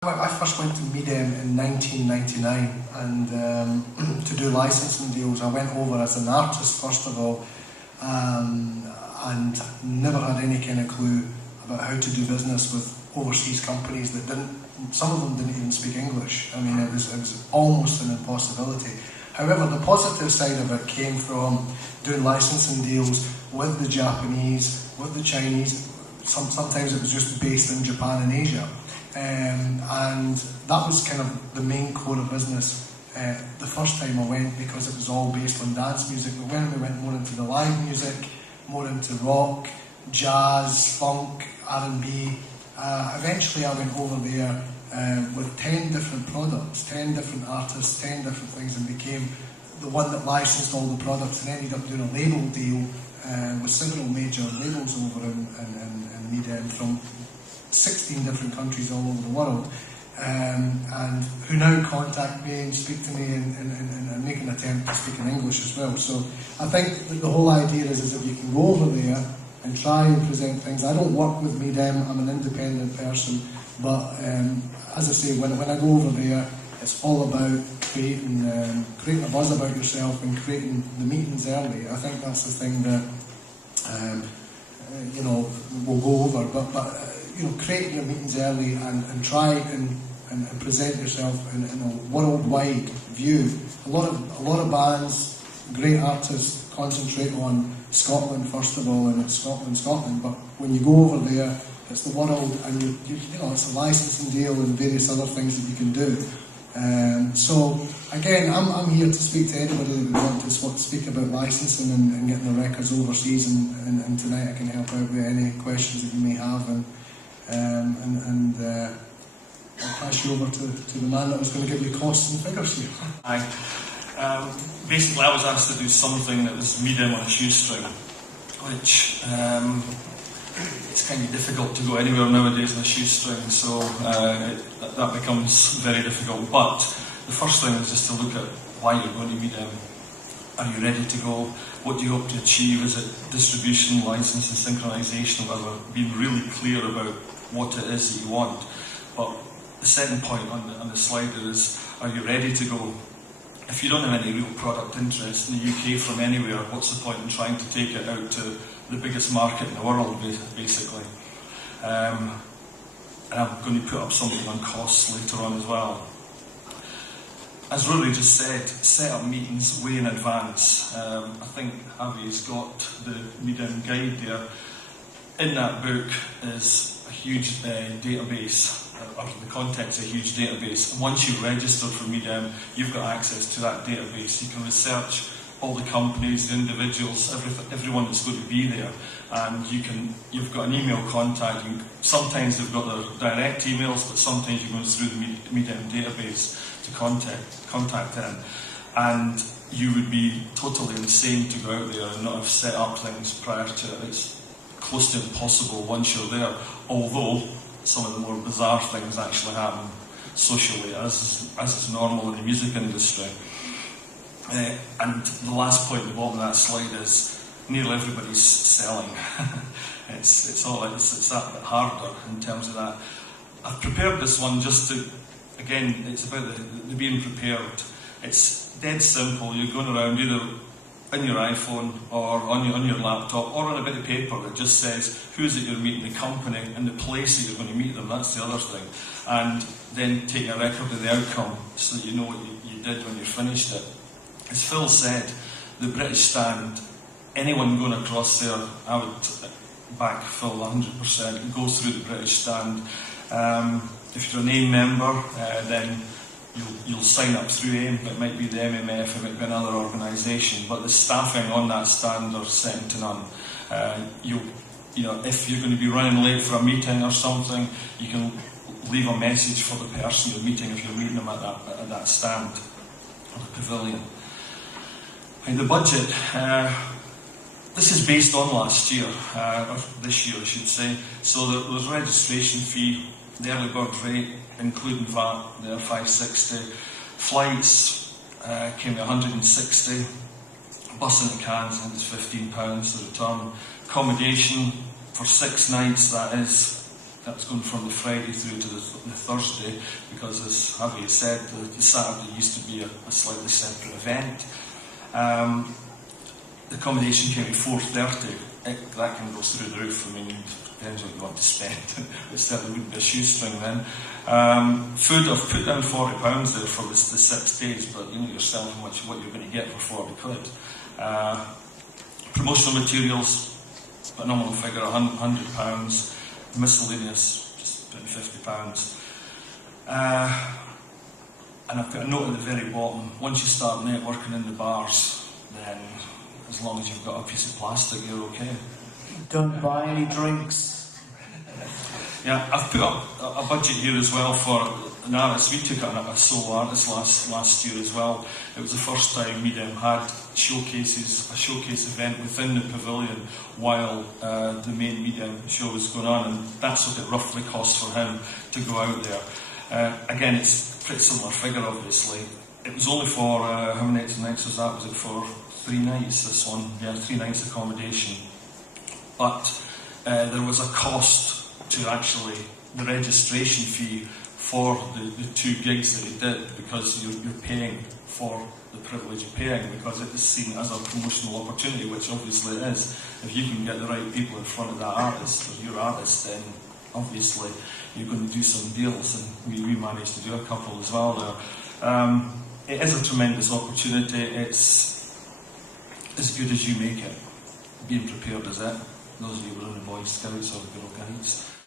I first went to Midem in 1999 and to do licensing deals. I went over as an artist first of all and never had any kind of clue about how to do business with overseas companies that some of them didn't even speak English. I mean, it was almost an impossibility. However, the positive side of it came from doing licensing deals with the Japanese, with the Chinese. Sometimes it was just based in Japan and Asia. And that was kind of the main core of business the first time I went, because it was all based on dance music. But when we went more into the live music, more into rock, jazz, funk, R&B, eventually I went over there with 10 different products, 10 different artists, 10 different things, and became the one that licensed all the products and ended up doing a label deal with several major labels over in Midem from 16 different countries all over the world, and who now contact me and speak to me and make an attempt to speak in English as well. So I think that the whole idea is if you can go over there and try and present things. I don't work with Midem, I'm an independent person, but as I say, when I go over there, it's all about creating a buzz about yourself and creating the meetings early. I think that's the thing that we'll go over, but create your meetings early and try and present yourself in a worldwide view. A lot of bands, great artists concentrate on Scotland first of all, and it's Scotland. But when you go over there, it's the world, and it's a licensing deal and various other things that you can do. So again, I'm here to speak to anybody that would want to speak about licensing and getting the records overseas. And tonight I can help out with any questions that you may have. I'll pass you over to the man that was going to give you costs and figures here. Hi. Basically, I was asked to do something that was Midem on a shoestring, which it's kind of difficult to go anywhere nowadays on a shoestring, so that becomes very difficult. But the first thing is just to look at why you're going to Midem. Are you ready to go? What do you hope to achieve? Is it distribution, license and synchronisation, whether being really clear about what it is that you want? But the second point on the slide is, are you ready to go? If you don't have any real product interest in the UK from anywhere, what's the point in trying to take it out to the biggest market in the world, basically? And I'm going to put up something on costs later on as well. As Rory just said, set up meetings way in advance. I think Avi's got the Midem guide there. In that book is a huge database, or the content's a huge database. And once you've registered for Midem, you've got access to that database. You can research all the companies, the individuals, everyone that's going to be there, and you've got an email contact. Sometimes they've got their direct emails, but sometimes you go through the Midem database to contact them, and you would be totally insane to go out there and not have set up things prior to it. It's close to impossible once you're there, although some of the more bizarre things actually happen socially, as is normal in the music industry. And the last point at the bottom of that slide is nearly everybody's selling. it's that bit harder in terms of that. I've prepared this one just to, again, it's about the being prepared. It's dead simple. You're going around either on your iPhone or on your laptop or on a bit of paper that just says who's it you're meeting, the company and the place that you're going to meet them. That's the other thing. And then take a record of the outcome so that you know what you did when you finished it. As Phil said, the British stand, anyone going across there, I would back Phil 100%, go through the British stand. If you're a name member, then you'll sign up through AIM. It might be the MMF, it might be another organisation, but the staffing on that stand are second to none. If you're going to be running late for a meeting or something, you can leave a message for the person you're meeting if you're meeting them at that stand or the pavilion. And the budget, this is based on last year, or this year I should say. So there's a registration fee, the early bird rate, including VAT, they're $560. Flights came to $160. Bus and cans, I think it's £15 to return. Accommodation for 6 nights, that is that was going from the Friday through to the Thursday, because as Javi said, the Saturday used to be a slightly separate event. The accommodation came at 4:30. That can go through the roof. I mean, depends what you want to spend. It certainly wouldn't be a shoestring then. Food, I've put down £40 there for the 6 days, but you know yourself how much what you're going to get for 40 quid. Promotional materials, a nominal figure, £100. Miscellaneous, just putting £50. And I've put a note at the very bottom: once you start networking in the bars, then as long as you've got a piece of plastic, you're okay. Don't buy any drinks. Yeah, I've put up a budget here as well for an artist. We took on a solo artist last year as well. It was the first time Midem had a showcase event within the pavilion while the main Midem show was going on, and that's what it roughly cost for him to go out there. Again, it's a pretty similar figure, obviously. It was only for, how many nights was that? Was it for 3 nights, this one? Yeah, 3 nights accommodation. But there was a cost to actually the registration fee for the 2 gigs that he did, because you're paying for the privilege of paying, because it is seen as a promotional opportunity, which obviously it is. If you can get the right people in front of that artist, or your artist, then obviously you're going to do some deals, and we managed to do a couple as well there. It is a tremendous opportunity. It's as good as you make it. Being prepared is it. Those of you who were in the Boy Scouts or the Girl Guides.